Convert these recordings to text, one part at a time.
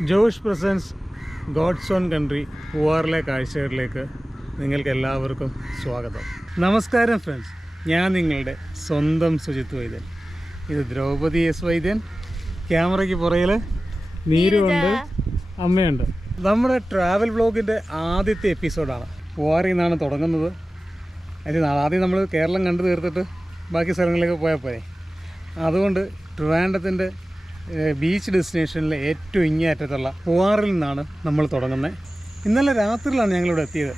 Josh presents God's own country പൂവാറിലെ കാഴ്ചകളിലേക്ക് നിങ്ങൾക്ക് എല്ലാവർക്കും സ്വാഗതം. നമസ്കാരം ഫ്രണ്ട്സ്, ഞാൻ നിങ്ങളുടെ സ്വന്തം സുജിത് വൈദ്യൻ. ഇത് ദ്രൗപദി എസ് വൈദ്യൻ. ക്യാമറയ്ക്ക് പുറകിൽ നീരുമുണ്ട്, അമ്മയുണ്ട്. നമ്മുടെ ട്രാവൽ വ്ളോഗിൻ്റെ ആദ്യത്തെ എപ്പിസോഡാണ്. പൂവാറിൽ നിന്നാണ് തുടങ്ങുന്നത്. ആദ്യം നമ്മൾ കേരളം കണ്ടു തീർത്തിട്ട് ബാക്കി സ്ഥലങ്ങളിലേക്ക് പോയാൽ പോരെ. അതുകൊണ്ട് ട്രിവാൻഡ്രത്തിൻ്റെ ബീച്ച് ഡെസ്റ്റിനേഷനിലെ ഏറ്റവും ഇങ്ങേയറ്റത്തുള്ള പൂവാറിൽ നിന്നാണ് നമ്മൾ തുടങ്ങുന്നത്. ഇന്നലെ രാത്രിയിലാണ് ഞങ്ങളിവിടെ എത്തിയത്.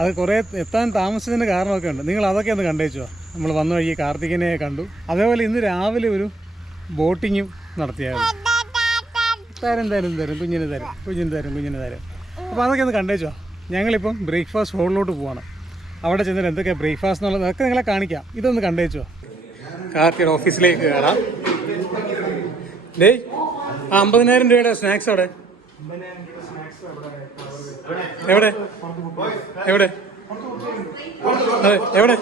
അത് കുറേ എത്താൻ താമസിച്ചതിൻ്റെ കാരണമൊക്കെ ഉണ്ട്. നിങ്ങൾ അതൊക്കെ ഒന്ന് കണ്ടേച്ചോ. നമ്മൾ വന്ന വഴി കാർത്തികനെ കണ്ടു. അതേപോലെ ഇന്ന് രാവിലെ ഒരു ബോട്ടിങ്ങും നടത്തിയായിരുന്നു. തരും കുഞ്ഞിന് തരും. അപ്പോൾ അതൊക്കെ ഒന്ന് കണ്ടേച്ചോ. ഞങ്ങളിപ്പം ബ്രേക്ക്ഫാസ്റ്റ് ഹോളിലോട്ട് പോവാണ്. അവിടെ ചെന്നിട്ട് എന്തൊക്കെയാണ് ബ്രേക്ക്ഫാസ്റ്റ് എന്നുള്ളത് അതൊക്കെ നിങ്ങളെ കാണിക്കാം. ഇതൊന്ന് കണ്ടേച്ചോ. കാർത്തിയുടെ ഓഫീസിലേക്ക് കയറാം. ഡേ 50,000 രൂപയുടെ സ്നാക്സ് അവിടെ എവിടെ എവിടെ അതെ എവിടെ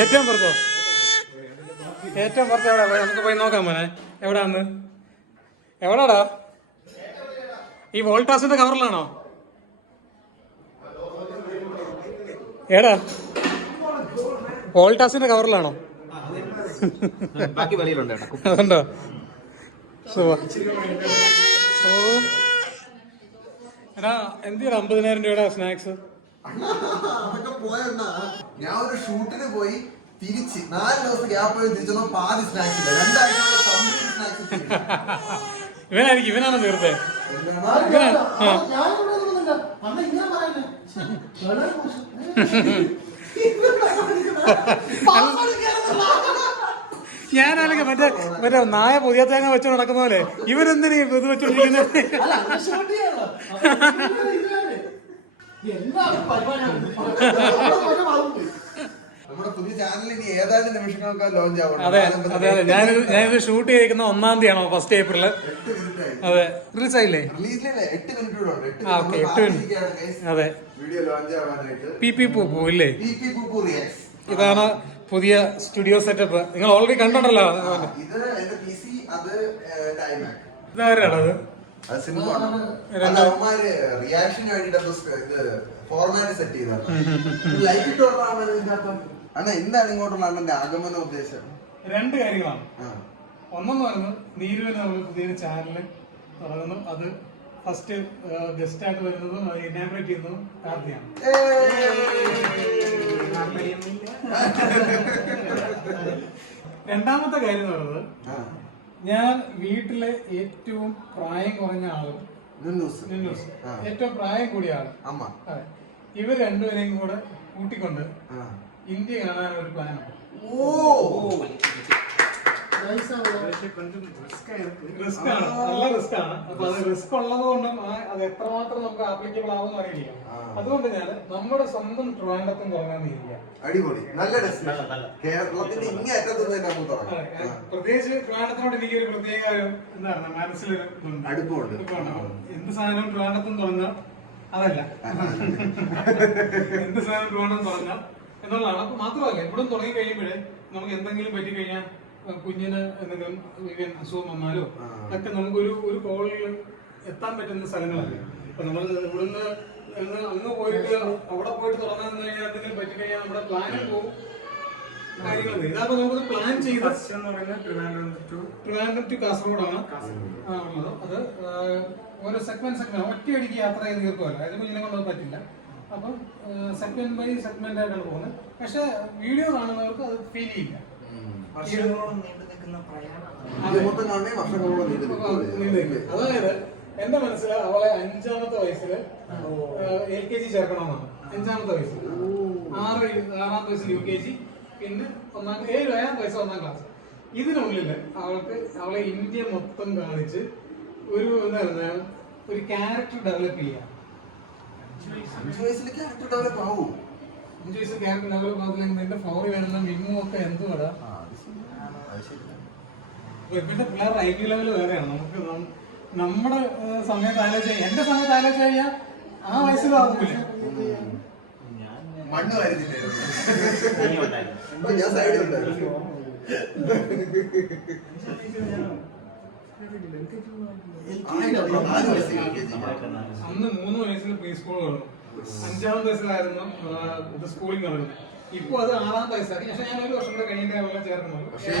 ഏറ്റവും പുറത്തോ? ഏറ്റവും പുറത്ത് എവിടെ? നമുക്ക് പോയി നോക്കാം മോനെ. എവിടാന്ന്? എവിടാടാ? ഈ വോൾട്ടാസിന്റെ കവറിലാണോ? ഏടാ വോൾട്ടാസിന്റെ കവറിലാണോ? അതുണ്ടോ? എടാ എന്തിനാ 50,000 രൂപയുടെ സ്നാക്സ്? ഞാൻ ഒരു ഷൂട്ടിന് പോയി തിരിച്ച് 4 ദിവസം ഗ്യാപ്പ് തിരിച്ചോ പാതി സ്നാക്സ് ഇവനാണ് തീർത്തേ. ഞാനാണെങ്കിൽ മറ്റേ നായ പുതിയ തേങ്ങ വെച്ചോ നടക്കുന്ന പോലെ ഇവരെന്തിനീ ഇത് വെച്ചോണ്ടിരിക്കുന്നത്? അതെ അതെ അതെ. ഞാനിത് ഷൂട്ട് ചെയ്തിരിക്കുന്ന 1-ാം തീയതിയാണോ? 1 ഏപ്രിൽ. അതെ, റിലീസ് ആയില്ലേ? ആ ഓക്കെ, 8 മിനിറ്റ്. അതെ, പി പൂപ്പൂ ഇല്ലേ? ഇതാണ് പുതിയ സ്റ്റുഡിയോ സെറ്റപ്പ്. നിങ്ങൾ ഓൾറെഡി കണ്ടോണ്ടല്ലോ. ഇതാരാണത്? എന്താണ് ഇങ്ങോട്ടുള്ള അണ്ണന്റെ ആഗമന ഉദ്ദേശം? 2 കാര്യങ്ങളാണ്. ഒന്നെന്ന് പറയുന്നത് നീരുവിന് നമ്മൾ പുതിയൊരു ചാനല് തുടങ്ങുന്നു. അത് ഫസ്റ്റ് ഗസ്റ്റ് ആയിട്ട് വരുന്നതും അത് ഇനാഗ്രേറ്റ് ചെയ്യുന്നതും കാർത്തിയാണ്. രണ്ടാമത്തെ കാര്യം എന്ന് പറയുന്നത്, ഞാൻ വീട്ടിലെ ഏറ്റവും പ്രായം കുറഞ്ഞ ആളും നുന്നൂസ് ഏറ്റവും പ്രായം കൂടിയ ആളും അമ്മ. അതെ, ഇവർ രണ്ടുപേരെയും കൂടെ കൂട്ടിക്കൊണ്ട് ഇന്ത്യ കാണാൻ ഒരു പ്ലാനാണ്. റിസ്ക് ആണ്, നല്ല റിസ്ക് ആണ്. അപ്പൊ അത് റിസ്ക് ഉള്ളത് കൊണ്ടും അത് എത്രമാത്രം നമുക്ക് ആപ്ലിക്കബിൾ ആവുമെന്ന് അറിയില്ല. അതുകൊണ്ട് ഞാൻ നമ്മുടെ സ്വന്തം ട്രിവാൻഡ്രത്തും തുടങ്ങാൻ തീരുക. അടിപൊളി, നല്ല കേരളത്തിന്റെ പ്രത്യേകിച്ച് ട്രിവാൻഡ്രത്തിനോട് എനിക്കൊരു പ്രത്യേക എന്താണ് മനസ്സിലൊരു അടുപ്പമുണ്ട്. എന്ത് സാധനവും ട്രിവാൻഡ്രത്തും തുടങ്ങാം, അതല്ല എന്ത് സാധനം ട്രിവാൻഡ്രം തുടങ്ങാം എന്നുള്ളതാണ്. അപ്പൊ മാത്രമല്ല, ഇവിടെ തുടങ്ങി കഴിയുമ്പോഴേ നമുക്ക് എന്തെങ്കിലും പറ്റിക്കഴിഞ്ഞാൽ, കുഞ്ഞിന് എന്തെങ്കിലും അസുഖം വന്നാലോ ഒക്കെ നമുക്ക് ഒരു കോളിൽ എത്താൻ പറ്റുന്ന സ്ഥലങ്ങളല്ലേ. അപ്പൊ നമ്മൾ ഇവിടുന്ന് അങ്ങ് പോയിട്ട് അവിടെ പോയിട്ട് തുറന്നു കഴിഞ്ഞാൽ എന്തെങ്കിലും പറ്റിക്കഴിഞ്ഞാൽ നമ്മുടെ പ്ലാനിൽ പോകും കാര്യങ്ങളൊക്കെ. ഇതാകുമ്പോൾ നമുക്ക് പ്ലാൻ ചെയ്ത് ട്രിവാൻഡ്രം ടു കാസർഗോഡാണ് ഉള്ളത്. അത് ഓരോ സെഗ്മെന്റ് ഒറ്റയടിക്ക് യാത്ര ചെയ്ത് തീർക്കുമല്ലോ. അതിന് കുഞ്ഞിനെ കൊണ്ടത് പറ്റില്ല. അപ്പം സെഗ്മെന്റ് ബൈ സെഗ്മെന്റ് ആയിട്ടാണ് പോകുന്നത്. പക്ഷെ വീഡിയോ കാണുന്നവർക്ക് അത് ഫീൽ ചെയ്യില്ല. അതായത് എന്റെ മനസ്സിൽ അവളെ 5-ാമത്തെ വയസ്സില് LKG ചേർക്കണമെന്നാണ്. 5-ാമത്തെ വയസ്സിൽ 6-ാമത്തെ വയസ്സിൽ UKG, പിന്നെ 7-ാമത്തെ വയസ്സ് 1-ാം ക്ലാസ്. ഇതിനുള്ളില് അവളെ ഇന്ത്യ മൊത്തം കാണിച്ച് ഒരു ഒരു ക്യാരക്ടർ ഡെവലപ്പ് ചെയ്യാം. 5 വയസ്സിൽ ക്യാരക്ടർ ഡെവലപ്പ് ആവും. 5 വയസ്സിൽ ക്യാരക്ടർ ഡെവലപ്പ് ആകുന്നില്ലെങ്കിൽ നിന്റെ ഫ്ലോറി വരുന്ന മിമ്മു ഒക്കെ എന്തുവാടാ. ഇപ്പോഴത്തെ പിള്ളേരുടെ IQ ലെവൽ വേറെയാണ്. നമുക്ക് നമ്മുടെ സമയത്ത് ആലോചിച്ച, എന്റെ സമയത്ത് ആലോചിച്ച് കഴിഞ്ഞാൽ ആ വയസ്സിലും ആകൂല. മണ്ണ് വരുന്നില്ല. അന്ന് 3 വയസ്സിൽ പ്രീ സ്കൂൾ തുടങ്ങും, 5ാമത്തെ വയസ്സിലായിരുന്നു ഇത് സ്കൂളിൽ തുടങ്ങുന്നത്. ഇപ്പൊ അത് 6ാമത്തെ വയസ്സാക്കി. പക്ഷെ ഞാൻ 1 വർഷം കൂടെ കഴിഞ്ഞിട്ട് ചേർക്കുന്നത്. പക്ഷേ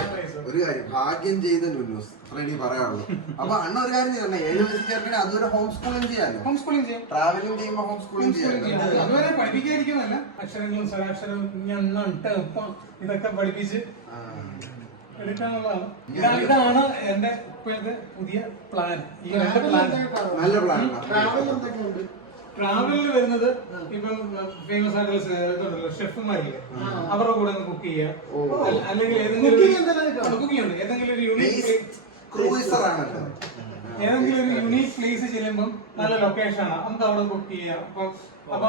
ഒരു കാര്യം, ഭാഗ്യം ചെയ്ത ന്യൂസ് അത്ര എനിക്ക് പറയാനുള്ളൂ. അപ്പൊ അണ്ണ ഒരു കാര്യം ചെയ്യണം, 7 വയസ്സിൽ ചേർക്കണേ അതുവരെ ഹോം സ്കൂളിംഗ് ചെയ്യാലോ. ഹോം സ്കൂളിംഗ് ചെയ്യാം, ട്രാവലിംഗ് ചെയ്യുമ്പോൾ ഹോം സ്കൂളിംഗ് ചെയ്യാം. അതുവരെ പഠിപ്പിക്കാതിരിക്കുന്നല്ല, അക്ഷരങ്ങളും സ്വരാക്ഷരവും ഇതൊക്കെ പഠിപ്പിച്ച് എടുക്കാനുള്ളതാണ്. ഇതാണ് എന്റെ ഇപ്പോഴത്തെ പുതിയ പ്ലാൻ. ഈ 2 പ്ലാൻ നല്ല പ്ലാൻ. ട്രാവലിൽ വരുന്നത് ഇപ്പം ഫേമസ് ആയിട്ടുള്ള ഷെഫുമാരില്ലേ, അവരുടെ കൂടെ ഒന്ന് കുക്ക് ചെയ്യുക, അല്ലെങ്കിൽ കുക്കിംഗ് ഉണ്ട്. ഏതെങ്കിലും ഒരു യുണീക് പ്ലേസ് ചെല്ലുമ്പോൾ നല്ല ലൊക്കേഷൻ ആണ്, നമുക്ക് അവിടെ കുക്ക് ചെയ്യാം. അപ്പൊ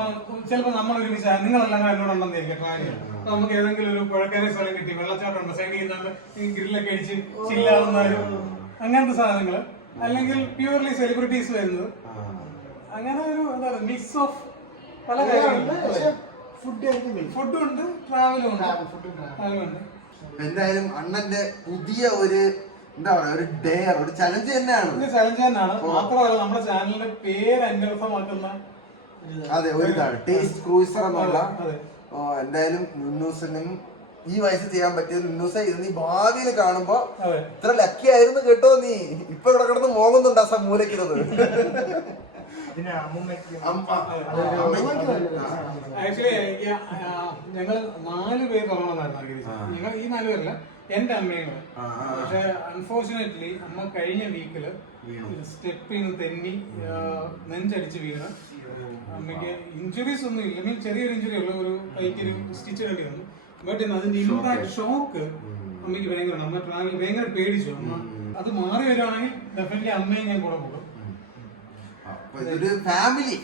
ചിലപ്പോ നമ്മളൊരു നിങ്ങളെല്ലാം എന്നോടുണ്ടെന്നിരിക്കും ട്രാവൽ. അപ്പൊ നമുക്ക് ഏതെങ്കിലും ഒരു പുഴക്കര സ്ഥലം കിട്ടി, വെള്ളച്ചാട്ടം ഉണ്ട്, സൈഡിൽ നിന്നാണ് ഗ്രില്ലൊക്കെ അടിച്ച് ചില്ലാവുന്ന അങ്ങനത്തെ സാധനങ്ങള്, അല്ലെങ്കിൽ പ്യൂർലി സെലിബ്രിറ്റീസ് വരുന്നത്, അങ്ങനെ ഒരു എന്താണ് മിക്സ് ഓഫ് പല കാര്യങ്ങളും. ഫുഡും ഉണ്ട്, ട്രാവലും ഉണ്ട്. എന്തായാലും അണ്ണന്റെ പുതിയ ഒരു എന്താ പറയാ, ഒരു ഡെയർ, ഒരു ചലഞ്ച് തന്നെയാണ്. മാത്രമല്ല നമ്മുടെ ചാനലിന്റെ പേര് അന്വർത്ഥമാക്കുന്ന അതെ ഒരു ഇതാണ് ടേസ്റ്റ് ക്രൂയിസർ എന്നുള്ള. എന്തായാലും നുന്നൂസിനും ഈ വയസ്സ് ചെയ്യാൻ പറ്റിയത്, നുന്നൂസ ഇത് നീ ഭാവിയിൽ കാണുമ്പോ ഇത്ര ലക്കി ആയിരുന്നു കേട്ടോ നീ. ഇപ്പൊ ഇവിടെ കിടന്ന് മോങ്ങുന്നുണ്ട് ആ മൂലക്കുന്നത്. ആക്ച്വലി ഞങ്ങൾ 4 പേര് തുടങ്ങണമെന്നായിരുന്നു ആഗ്രഹിച്ചത്. ഞങ്ങൾ ഈ 4 പേരല്ല, എന്റെ അമ്മയും. പക്ഷെ അൺഫോർച്ചുനേറ്റ്ലി അമ്മ കഴിഞ്ഞ വീക്കില് സ്റ്റെപ്പിൽ നിന്ന് തെന്നി നെഞ്ചടിച്ച് വീണ്. അമ്മയ്ക്ക് ഇഞ്ചുറീസ് ഒന്നും ഇല്ല, മീൻ ചെറിയൊരു ഇഞ്ചുറി ഉള്ള ഒരു കൈക്കൊരു സ്റ്റിച്ച് വേണ്ടി വന്നു. ബട്ട് അതിന്റെ ഇമ്പാക്ട് ഷോക്ക് അമ്മയ്ക്ക് ഭയങ്കരമാണ്. അമ്മ ട്രാവൽ ഭയങ്കര പേടിച്ചു. അമ്മ അത് മാറി വരുവാണെങ്കിൽ ഡെഫിനറ്റ്ലി അമ്മയും ഞാൻ കൂടെ പോകും. ഒരു ഫാമിലി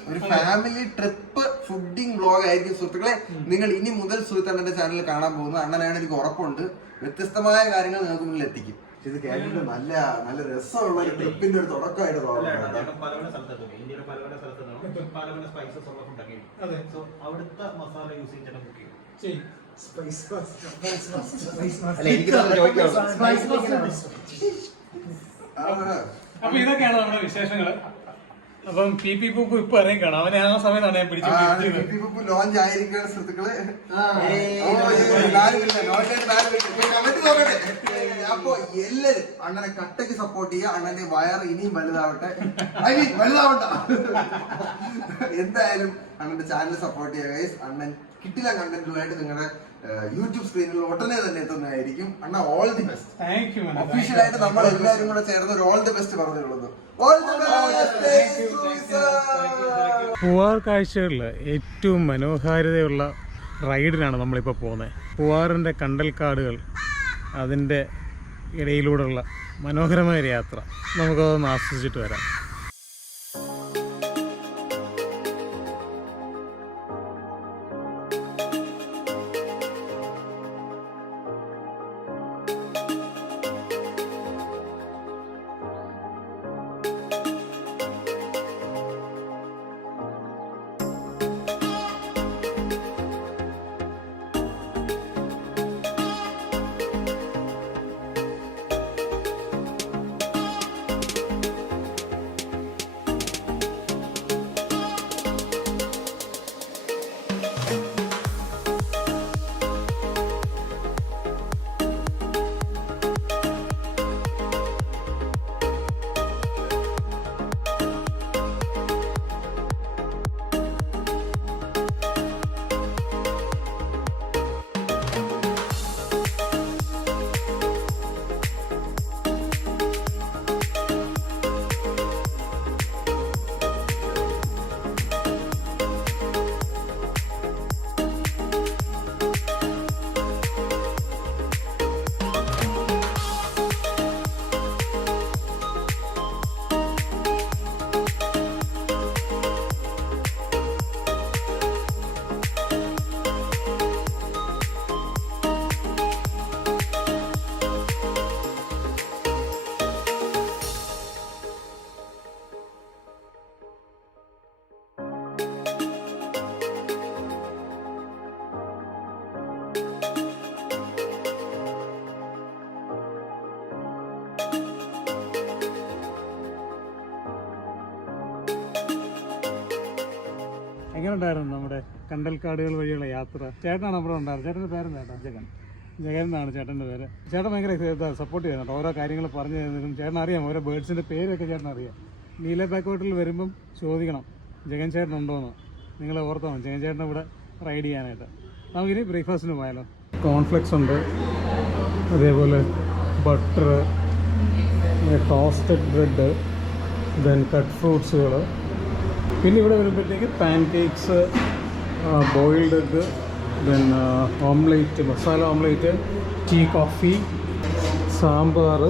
ട്രിപ്പ് ഫുഡിങ് വ്ലോഗ് ആയിരിക്കും സുഹൃത്തുക്കളെ. നിങ്ങൾ ഇനി മുതൽ സുഹൃത്തണ്ണന്റെ ചാനലിൽ കാണാൻ പോകുന്നത്. അണ്ണനാണ് എനിക്ക് ഉറപ്പുണ്ട്, വ്യത്യസ്തമായ കാര്യങ്ങൾ നിങ്ങൾക്ക് മുന്നിൽ എത്തിക്കും. ഇത് കേട്ടിട്ട് നല്ല നല്ല രസമുള്ള ഒരു ട്രിപ്പിന്റെ ഒരു തുടക്കമായിട്ട് തോന്നുന്നു. അപ്പൊ ഇതൊക്കെയാണ് നമ്മുടെ വിശേഷങ്ങള്. അപ്പം പി പി പൂപ്പ് ഇപ്പൊ ഇറങ്ങിക്കാണ്. അവനെ ആ സമയത്താണ് ഞാൻ പിടിച്ചു ലോഞ്ച് ആയിരിക്കുകയാണ് സുഹൃത്തുക്കളെ. അപ്പൊ എല്ലാരും അണ്ണനെ കട്ടയ്ക്ക് സപ്പോർട്ട് ചെയ്യുക. അണ്ണന്റെ വയർ ഇനിയും വലുതാവട്ടെ, വലുതാവട്ടെ. എന്തായാലും അണ്ണന്റെ ചാനൽ സപ്പോർട്ട് ചെയ്യുക ഗൈസ്. അണ്ണൻ കിട്ടില്ല കണ്ടന്റുമായിട്ട് നിങ്ങളുടെ യൂട്യൂബ് സ്ക്രീനിൽ ഉടനെ തന്നെ എത്തുന്നതായിരിക്കും. അണ്ണ ഓൾ ദി ബെസ്റ്റ്. ഒഫീഷ്യലായിട്ട് നമ്മൾ എല്ലാവരും കൂടെ ചേർന്ന് ഒരു ഓൾ ദി ബെസ്റ്റ് പറഞ്ഞുള്ളത്. പൂവാർ കാഴ്ചകളിൽ ഏറ്റവും മനോഹാരിതയുള്ള റൈഡിനാണ് നമ്മളിപ്പോൾ പോകുന്നത്. പൂവാറിൻ്റെ കണ്ടൽക്കാടുകൾ, അതിൻ്റെ ഇടയിലൂടെയുള്ള മനോഹരമായ യാത്ര നമുക്കതൊന്ന് ആസ്വദിച്ചിട്ട് വരാം. എങ്ങനെ ഉണ്ടായിരുന്നു നമ്മുടെ കണ്ടൽക്കാടുകൾ വഴിയുള്ള യാത്ര? ചേട്ടനാണ് അവിടെ ഉണ്ടായിരുന്നത്. ചേട്ടൻ്റെ പേരെന്താ? ചേട്ടാ ജഗൻ എന്നാണ് ചേട്ടൻ്റെ പേര്. ചേട്ടൻ ഭയങ്കര സപ്പോർട്ട് ചെയ്യുന്നുണ്ട്. ഓരോ കാര്യങ്ങൾ പറഞ്ഞു തരുന്നതും ചേട്ടൻ അറിയാം. ഓരോ ബേഡ്സിൻ്റെ പേരൊക്കെ ചേട്ടൻ അറിയാം. ലീല ബാക്ക്വാട്ടറിൽ വരുമ്പം ചോദിക്കണം ജഗൻ ചേട്ടൻ ഉണ്ടോയെന്ന്. നിങ്ങൾ ഓർത്തോ ജഗൻ ചേട്ടനെ ഇവിടെ റൈഡ് ചെയ്യാനായിട്ട്. നമുക്കിനി ബ്രേക്ക്ഫാസ്റ്റിന് പോയാലോ? കോൺഫ്ലെക്സ് ഉണ്ട്, അതേപോലെ butter, toasted bread, then cut ഫ്രൂട്ട്സുകൾ. പിന്നെ ഇവിടെ വരുമ്പോഴത്തേക്ക് pancakes, boiled egg, then omelette, masala omelette, tea coffee, sambar.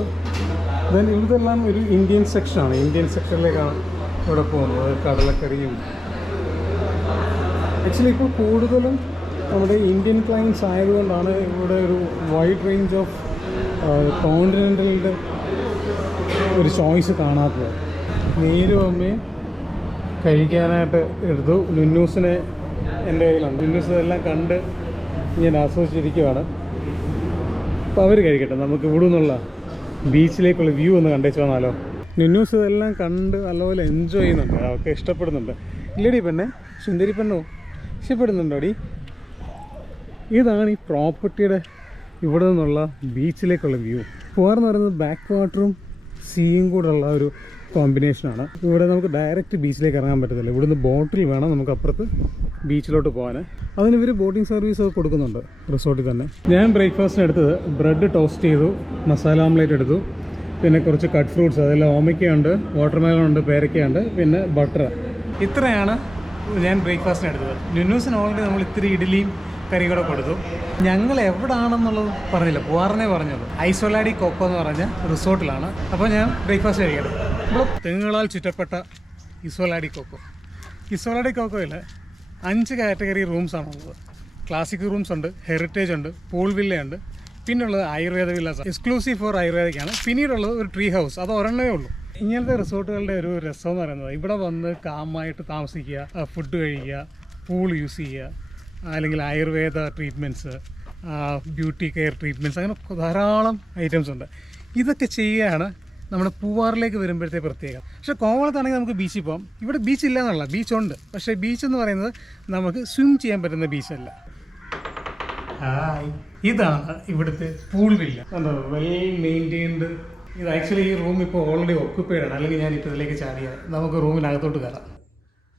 Then ഇവിടുത്തെല്ലാം ഒരു ഇന്ത്യൻ സെക്ഷനാണ്. ഇന്ത്യൻ സെക്ഷനിലേക്കാണ് ഇവിടെ പോകുന്നത്. കടലക്കറിയും. ആക്ച്വലി ഇപ്പോൾ കൂടുതലും നമ്മുടെ ഇന്ത്യൻ ക്ലയൻസ് ആയതുകൊണ്ടാണ് ഇവിടെ ഒരു വൈഡ് റേഞ്ച് ഓഫ് കോണ്ടിനെൻ്റലിൻ്റെ ഒരു ചോയ്സ് കാണാത്തത്. നീരും അമ്മയും കഴിക്കാനായിട്ട് എടുത്തു. നുന്നൂസിനെ എൻ്റെ കയ്യിലുണ്ട്. നുന്നൂസ് എല്ലാം കണ്ട് ഞാൻ ആസ്വദിച്ചിരിക്കുകയാണ്. അപ്പോൾ അവർ കഴിക്കട്ടെ. നമുക്ക് ഇവിടെ നിന്നുള്ള ബീച്ചിലേക്കുള്ള വ്യൂ ഒന്ന് കണ്ടേച്ച് വന്നാലോ? നുന്നൂസ് ഇതെല്ലാം കണ്ട് നല്ലപോലെ എൻജോയ് ചെയ്യുന്നുണ്ട്. അവർക്ക് ഇഷ്ടപ്പെടുന്നുണ്ട്. ഇല്ലടി പെണ്ണെ, സുന്ദരി പെണ്ണോ, ഇഷ്ടപ്പെടുന്നുണ്ടോ അടി? ഇതാണ് ഈ പ്രോപ്പർട്ടിയുടെ ഇവിടെ നിന്നുള്ള ബീച്ചിലേക്കുള്ള വ്യൂ. പൂവാർ എന്ന് പറയുന്നത് ബാക്ക് വാട്ടറും സീയും കൂടെ ഉള്ള ഒരു കോമ്പിനേഷനാണ്. ഇവിടെ നമുക്ക് ഡയറക്റ്റ് ബീച്ചിലേക്ക് ഇറങ്ങാൻ പറ്റത്തില്ല. ഇവിടുന്ന് ബോട്ടിൽ വേണം നമുക്ക് അപ്പുറത്ത് ബീച്ചിലോട്ട് പോകാൻ. അതിന് ഇവർ ബോട്ടിംഗ് സർവീസ് ഒക്കെ കൊടുക്കുന്നുണ്ട് റിസോർട്ടിൽ തന്നെ. ഞാൻ ബ്രേക്ക്ഫാസ്റ്റിന് എടുത്തത് ബ്രെഡ് ടോസ്റ്റ് ചെയ്തു, മസാല ഓംലേറ്റ് എടുത്തു, പിന്നെ കുറച്ച് കട്ട് ഫ്രൂട്ട്സ്, അതിൽ ഓമയ്ക്കയുണ്ട്, വാട്ടർമെലൺ ഉണ്ട്, പേരയ്ക്കയുണ്ട്, പിന്നെ ബട്ടർ. ഇത്രയാണ് ഞാൻ ബ്രേക്ക്ഫാസ്റ്റിന് എടുത്തത്. നുന്നൂസിന് ഓൾറെഡി നമ്മൾ ഇത്തിരി ഇഡ്ഡലിയും കറി കൂടെ കൊടുത്തു. ഞങ്ങൾ എവിടാണെന്നുള്ളത് പറഞ്ഞില്ല, പൂവാറിനെ പറഞ്ഞത്. ഐസോല ഡി കൊക്കോ എന്ന് പറഞ്ഞ റിസോർട്ടിലാണ്. അപ്പോൾ ഞാൻ ബ്രേക്ക്ഫാസ്റ്റ് കഴിക്കട്ടെ. ഇവിടെ തെങ്ങുകളാൽ ചുറ്റപ്പെട്ട Isola di Cocco. Isola di കൊക്കോയിൽ 5 കാറ്റഗറി റൂംസാണുള്ളത്. ക്ലാസിക് റൂംസ് ഉണ്ട്, ഹെറിറ്റേജ് ഉണ്ട്, പൂൾ വില്ലയുണ്ട്, പിന്നുള്ളത് ആയുർവേദ വില്ലാസ്, എക്സ്ക്ലൂസീവ് ഫോർ ആയുർവേദിക്കാണ്. പിന്നീടുള്ളത് ഒരു ട്രീ ഹൗസ്. അത് ഒരെണ്ണമേ ഉള്ളൂ. ഇങ്ങനത്തെ റിസോർട്ടുകളുടെ ഒരു രസം എന്ന് പറയുന്നത് ഇവിടെ വന്ന് കാമായിട്ട് താമസിക്കുക, ഫുഡ് കഴിക്കുക, പൂൾ യൂസ് ചെയ്യുക, അല്ലെങ്കിൽ Ayurveda treatments, beauty care treatments, അങ്ങനെ ധാരാളം ഐറ്റംസ് ഉണ്ട്. ഇതൊക്കെ ചെയ്യുകയാണ് നമ്മുടെ പൂവാറിലേക്ക് വരുമ്പോഴത്തെ പ്രത്യേകം. പക്ഷേ കോവളത്താണെങ്കിൽ നമുക്ക് ബീച്ചിൽ പോകാം. ഇവിടെ ബീച്ചില്ല എന്നുള്ള, ബീച്ചുണ്ട്. പക്ഷേ ബീച്ച് എന്ന് പറയുന്നത് നമുക്ക് സ്വിം ചെയ്യാൻ പറ്റുന്ന ബീച്ചല്ല. ഇതാണ് ഇവിടുത്തെ പൂൾ വില്ല. എന്താ വെൽ മെയിൻറ്റെയിൻഡ്. ഇത് ആക്ച്വലി ഈ റൂം ഇപ്പോൾ ഓൾറെഡി ഒക്യുപ്പൈഡ് ആണ്. അല്ലെങ്കിൽ ഞാൻ ഇപ്പോൾ ഇതിലേക്ക് ചാടിയാൽ നമുക്ക് റൂമിനകത്തോട്ട് കയറാം.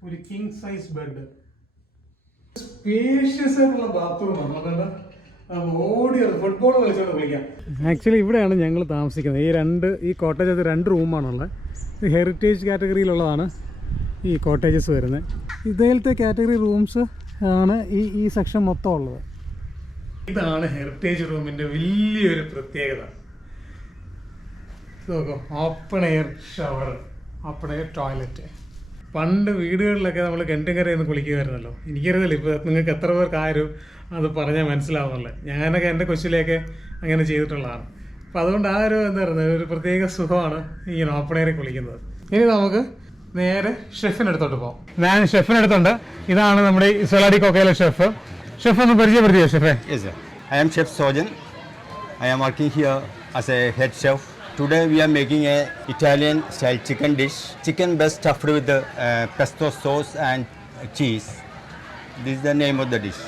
ഒരു കിങ് സൈസ് ബെഡ്, സ്പേഷ്യസ് ആയിട്ടുള്ള ബാത്റൂമാണ്. അതുകൊണ്ട് ഫുട്ബോൾ കളിച്ചോണ്ട് വിളിക്കാം. ആക്ച്വലി ഇവിടെയാണ് ഞങ്ങൾ താമസിക്കുന്നത്. ഈ കോട്ടേജസ് 2 റൂമാണുള്ളത്. ഹെറിറ്റേജ് കാറ്റഗറിയിലുള്ളതാണ് ഈ കോട്ടേജസ് വരുന്നത്. ഇതേലത്തെ കാറ്റഗറി റൂംസ് ആണ് ഈ സെക്ഷൻ മൊത്തം ഉള്ളത്. ഇതാണ് ഹെറിറ്റേജ് റൂമിൻ്റെ വലിയൊരു പ്രത്യേകത. നോക്കൂ, open air shower, open air toilet. പണ്ട് വീടുകളിലൊക്കെ നമ്മൾ കെട്ടുകരയെന്ന് കുളിക്കുമായിരുന്നല്ലോ. എനിക്കറിയില്ല ഇപ്പോൾ നിങ്ങൾക്ക് എത്ര പേർക്ക് ആരും അത് പറഞ്ഞാൽ മനസ്സിലാവുന്നുള്ളത്. ഞാനൊക്കെ എൻ്റെ കൊച്ചിലേക്ക് അങ്ങനെ ചെയ്തിട്ടുള്ളതാണ്. അപ്പോൾ അതുകൊണ്ട് ആ ഒരു എന്താ പറയുന്നത്, ഒരു പ്രത്യേക സുഖമാണ് ഇങ്ങനെ ഓപ്പൺ എയറിൽ കുളിക്കുന്നത്. ഇനി നമുക്ക് നേരെ ഷെഫിനടുത്തോട്ട് പോകാം. ഞാൻ ഷെഫിനടുത്തുണ്ട്. ഇതാണ് നമ്മുടെ ഇസോല ഡി കൊക്കോയിലെ ഷെഫ്. ഷെഫ് ഒന്ന് പരിചയപ്പെടുത്തിയോ ഷെഫേ? Yes, sir. I am Chef Sojan. I am working here as a head chef. Today we are making a Italian style chicken dish. Chicken breast stuffed with the pesto sauce and cheese. This is the name of the dish.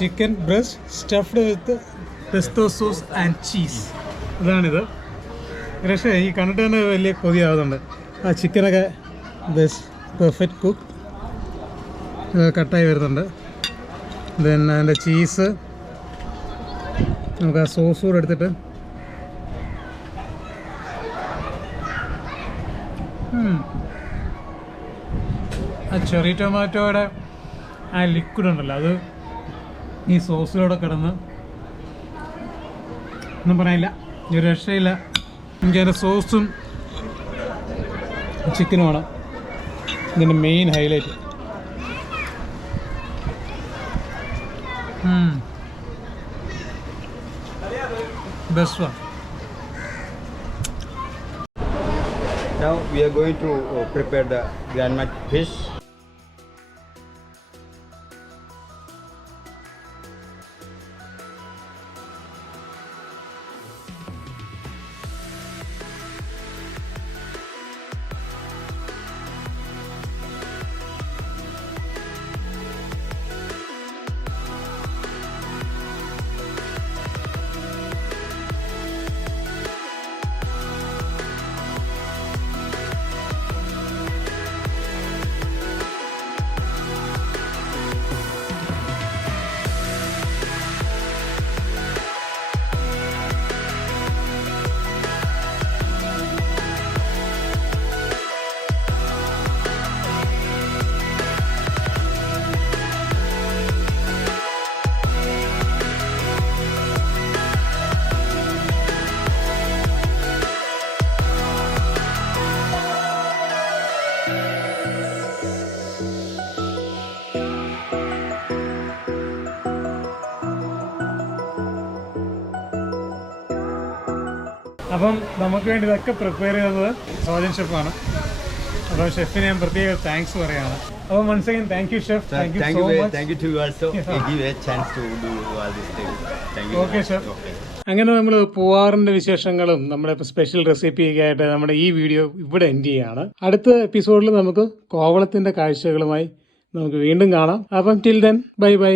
Chicken breast stuffed with pesto sauce and cheese. ഇതാണിത്. പക്ഷേ ഈ കണ്ടിട്ട് തന്നെ വലിയ കൊതിയാവുന്നുണ്ട്. ആ ചിക്കനൊക്കെ best perfect cook കട്ടായി വരുന്നുണ്ട്. ദെൻ അതിൻ്റെ ചീസ് നമുക്ക് ആ സോസ് കൂടെ എടുത്തിട്ട് ആ ചെറി ടൊമാറ്റോയുടെ ആ ലിക്വിഡ് ഉണ്ടല്ലോ, അത് ഈ സോസിലൂടെ കിടന്ന് ഒന്നും പറയാനില്ല, ഒരു രക്ഷയില്ല. എനിക്ക് അതിൻ്റെ സോസും ചിക്കനുമാണ് ഇതിൻ്റെ main highlight. Best one. Now we are going to prepare the grandmad fish. അപ്പം നമുക്ക് വേണ്ടി ഇതൊക്കെ പ്രിപ്പയർ ചെയ്തത് സോജൻ ഷെഫാണ്. അപ്പോൾ ഷെഫിന് ഞാൻ പ്രത്യേക താങ്ക്സ് പറയുകയാണ്. അപ്പോൾ once again thank you chef. Thank you so much. Thank you to you also. Give a chance to do all these things. Thank you. Okay chef. അങ്ങനെ നമ്മൾ പൂവാറിൻ്റെ വിശേഷങ്ങളും നമ്മുടെ സ്പെഷ്യൽ റെസിപ്പിയൊക്കെ ആയിട്ട് നമ്മുടെ ഈ വീഡിയോ ഇവിടെ എൻഡ് ചെയ്യുകയാണ്. അടുത്ത എപ്പിസോഡിൽ നമുക്ക് കോവളത്തിൻ്റെ കാഴ്ചകളുമായി നമുക്ക് വീണ്ടും കാണാം. അപ്പം ടിൽ ദെൻ ബൈ ബൈ.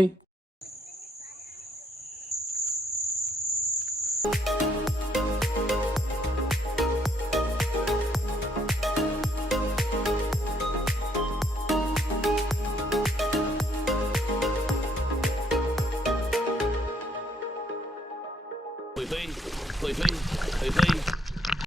回飞，回飞，回飞。